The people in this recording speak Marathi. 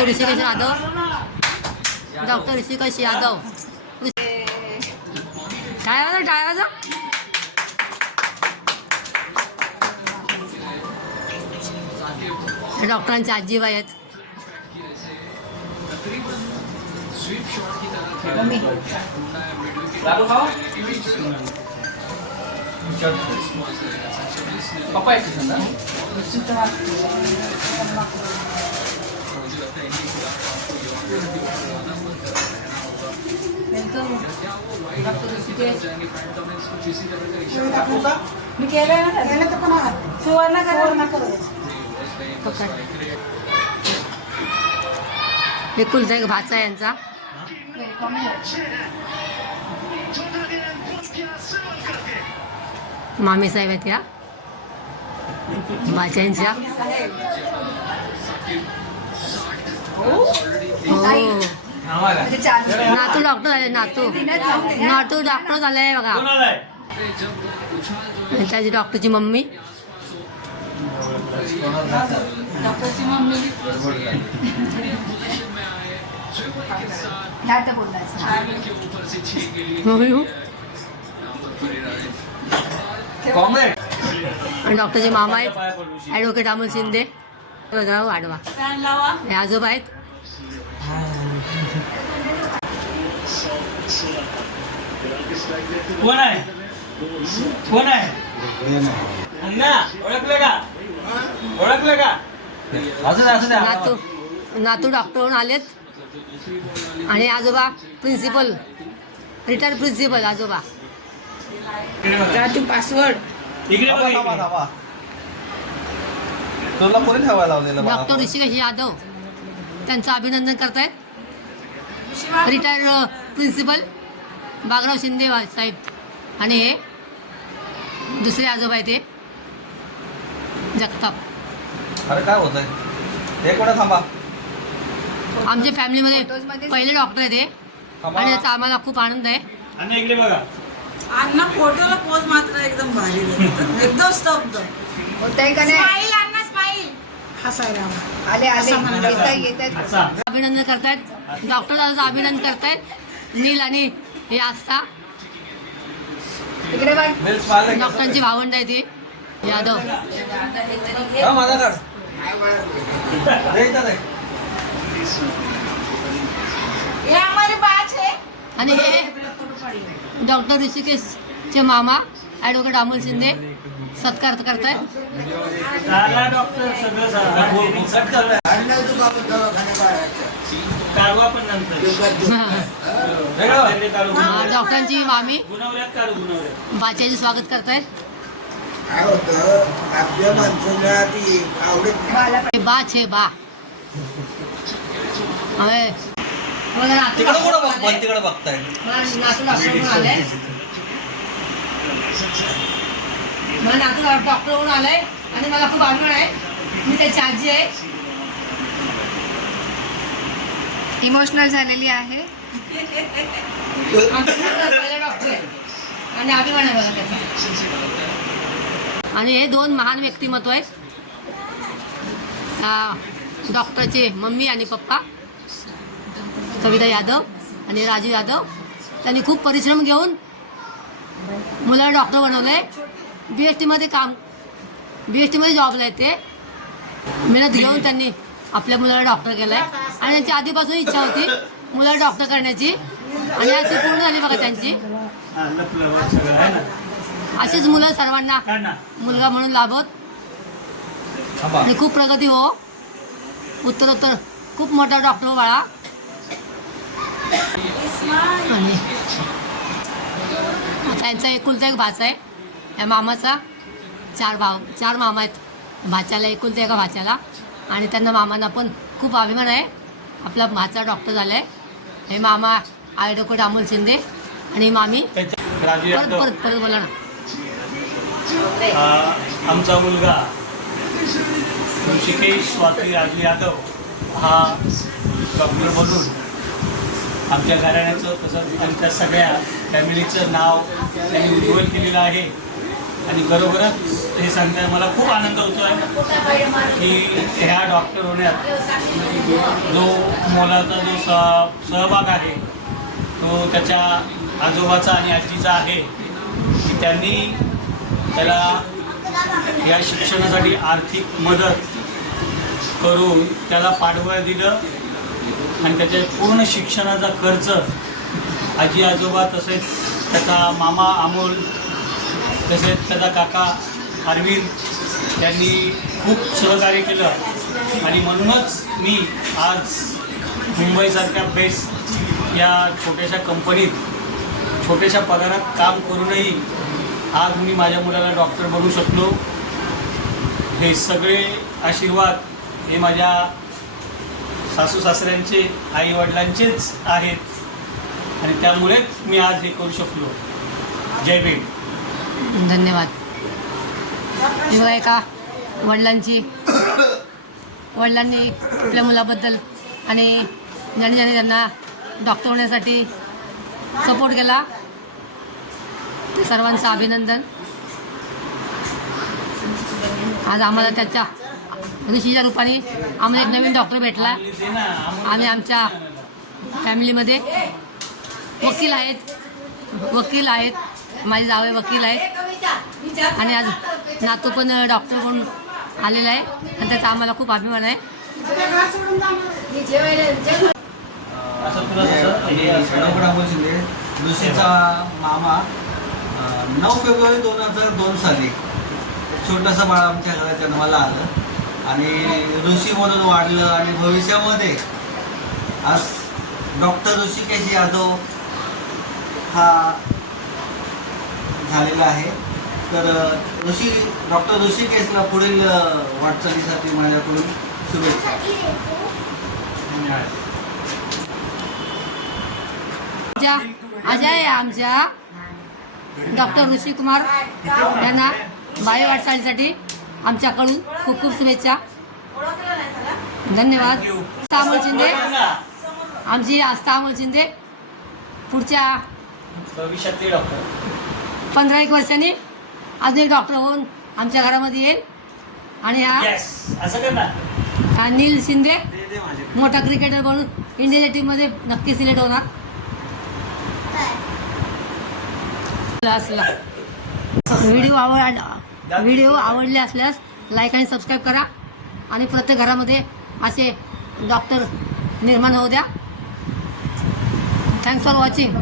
Doctor Rishikesh Yadav, doctor Rishikesh Yadav. टाळ्या टाळ्याचा डॉक्टरांची आजीबाई आहेत. मी केलं तर पण सुवर्ण करू. हे कुलता एक भाचा आहे यांचा. मामी साहेब आहेत या भाच्यांच्या. हो नातू डॉक्टर झाले. नातू डॉक्टर झाले बघा. त्याची डॉक्टरची मम्मी. डॉक्टरची मम्मी आणि डॉक्टरचे मामा आहेत ॲडव्होकेट अमोल शिंदे. वाढवा हे आजोबा आहेत. कोण आहे कोण आहे अण्णा ओळखलं का ओळखलं का नातू नातू डॉक्टर होऊन आलेत. आणि आजोबा प्रिन्सिपल रिटायर्ड प्रिन्सिपल आजोबा. तू पासवर्ड इकडे तुला कोणी ठेवायला लावलेलं डॉक्टर ऋषिकेश यादव त्यांचं अभिनंदन करतायत. रिटायर्ड प्रिन्सिपल बागराव शिंदे साहेब. आणि हे दुसरे आजोबा आहेत ते जगताप. अरे काय होतंय एक मिनिट थांबा. आमच्या फॅमिलीमध्ये पहिले डॉक्टर आहे ते. आणि याचा आम्हाला खूप आनंद आहे. अण्णा इकडे बघा. अण्णा फोटोला पोज मात्र एकदम भारी देतात. एकदम स्तब्ध होतंय का नाही. अण्णा स्माईल हसायला आले अच्छा अभिनंदन करतायत. डॉक्टर दादाचं अभिनंदन करतायत. नील आणि हे आस्था इकडे बघ. डॉक्टरांची भावंड आहे ती यादव. माझा काढ ये हमारी बात है. आणि हे डॉक्टर ऋषिकेशचे मामा ॲडव्होकेट अमोल शिंदे सत्कार करतायत. झाला डॉक्टर सगळं काढू आपण नंतर डॉक्टरांची मामी गुणवल्यात काढू गुणवल्यात. बाच्याचे स्वागत करतायत. काय होतं आपल्या माणसाला ती आवडत हे बा छे बा. होय. मला नातू तिकडे बघताय नातू डॉक्टर म्हणून आलाय. मला नातू डॉक्टर म्हणून आलाय आणि मला खूप अभिमान आहे. मी त्याची आजी आहे. इमोशनल झालेली आहे. डॉक्टर आहे आणि अभिमान आहे मला त्याचा. आणि हे दोन महान व्यक्तिमत्व आहेत. डॉक्टरचे मम्मी आणि पप्पा कविता यादव आणि राजू यादव. त्यांनी खूप परिश्रम घेऊन मुलाला डॉक्टर बनवलं आहे. BHTमध्ये BHTमध्ये जॉबला आहे ते. मेहनत घेऊन त्यांनी आपल्या मुलाला डॉक्टर केलं आहे. आणि त्यांची आधीपासून इच्छा होती मुलाला डॉक्टर करण्याची. आणि आज ती पूर्ण झाली बघा त्यांची. अशीच मुलं सर्वांना मुलगा म्हणून लाभत आणि खूप प्रगती हो. उत्तरोत्तर खूप मोठा डॉक्टर हो बाळा. आणि आता यांचा एकुलता एक भाचा आहे. या मामाचा चार मामा आहेत. भाच्याला एकुलता एका भाच्याला. आणि त्यांना मामांना पण खूप अभिमान आहे आपला भाचा डॉक्टर झाला आहे. हे मामा ॲडव्होकेट अमोल शिंदे आणि मामी परत बोला ना. आमचा मुलगा ऋषिकेश स्वाती राजू यादव हा डॉक्टर बनून आमच्या घराण्याचं तसंच आमच्या सगळ्या फॅमिलीचं नाव त्यांनी उज्ज्वल केलेलं आहे. आणि बरोबरच हे सांगताना मला खूप आनंद होतो आहे की ह्या डॉक्टर होण्यात जो मोलाचा जो सहभाग आहे तो त्याच्या आजोबाचा आणि आजीचा आहे की त्यांनी त्याला या शिक्षणासाठी आर्थिक मदत करून त्याला पाठबळ दिलं आणि त्याच्या पूर्ण शिक्षणाचा खर्च आजी आजोबा तसेच त्याचा मामा अमोल तसेच त्याचा काका अरविंद यांनी खूप सहकार्य केलं आणि म्हणूनच मी आज मुंबईसारख्या बेस्ट या छोट्याशा कंपनीत छोट्याशा पगारात काम करूनही आज मी माझ्या मुलाला डॉक्टर बनवू शकलो. हे सगळे आशीर्वाद हे माझ्या सासू सासऱ्यांचे आई वडिलांचेच आहेत आणि त्यामुळेच मी आज हे करू शकलो. जय भीम. धन्यवाद. किंवा एका वडिलांनी आपल्या मुलाबद्दल आणि ज्याने त्यांना डॉक्टर होण्यासाठी सपोर्ट केला ते सर्वांचं अभिनंदन. आज आम्हाला त्याच्या ऋषीच्या रूपाने आम्हाला एक नवीन डॉक्टर भेटला. आम्ही आमच्या फॅमिलीमध्ये वकील आहेत माझे जावई वकील आहेत आणि आज नातू पण डॉक्टर म्हणून आलेला आहे आणि त्याचा आम्हाला खूप अभिमान आहे. असं तुला अमोल शिंदे ऋषीचा मामा 9 फेब्रुवारी 2002 साली छोटंसं बाळ आमच्या घरात जन्माला आलं आणि ऋषी म्हणून वाढलं आणि भविष्यामध्ये आज डॉक्टर ऋषिकेश यादव हा झालेला आहे. तर डॉक्टर ऋषिकेशला पुढील वाटचालीसाठी माझ्याकडून शुभेच्छा. अजय आमच्या डॉक्टर ऋषी कुमार यांना बाह्य वाटचालीसाठी आमच्याकडून खूप खूप शुभेच्छा. धन्यवाद. अमोल शिंदे आमची आस्था अमोल शिंदे पुढच्या भविष्यातले डॉक्टर 15-1 वर्षांनी अजून एक डॉक्टर होऊन आमच्या घरामध्ये येईल आणि असं कर ना. नील शिंदे मोठा क्रिकेटर बनून इंडियाच्या टीममध्ये नक्की सिलेक्ट होणार. व्हिडिओ आवडले असल्यास लाईक आणि सबस्क्राईब करा आणि प्रत्येक घरामध्ये असे डॉक्टर निर्माण होऊ द्या. Thanks for watching.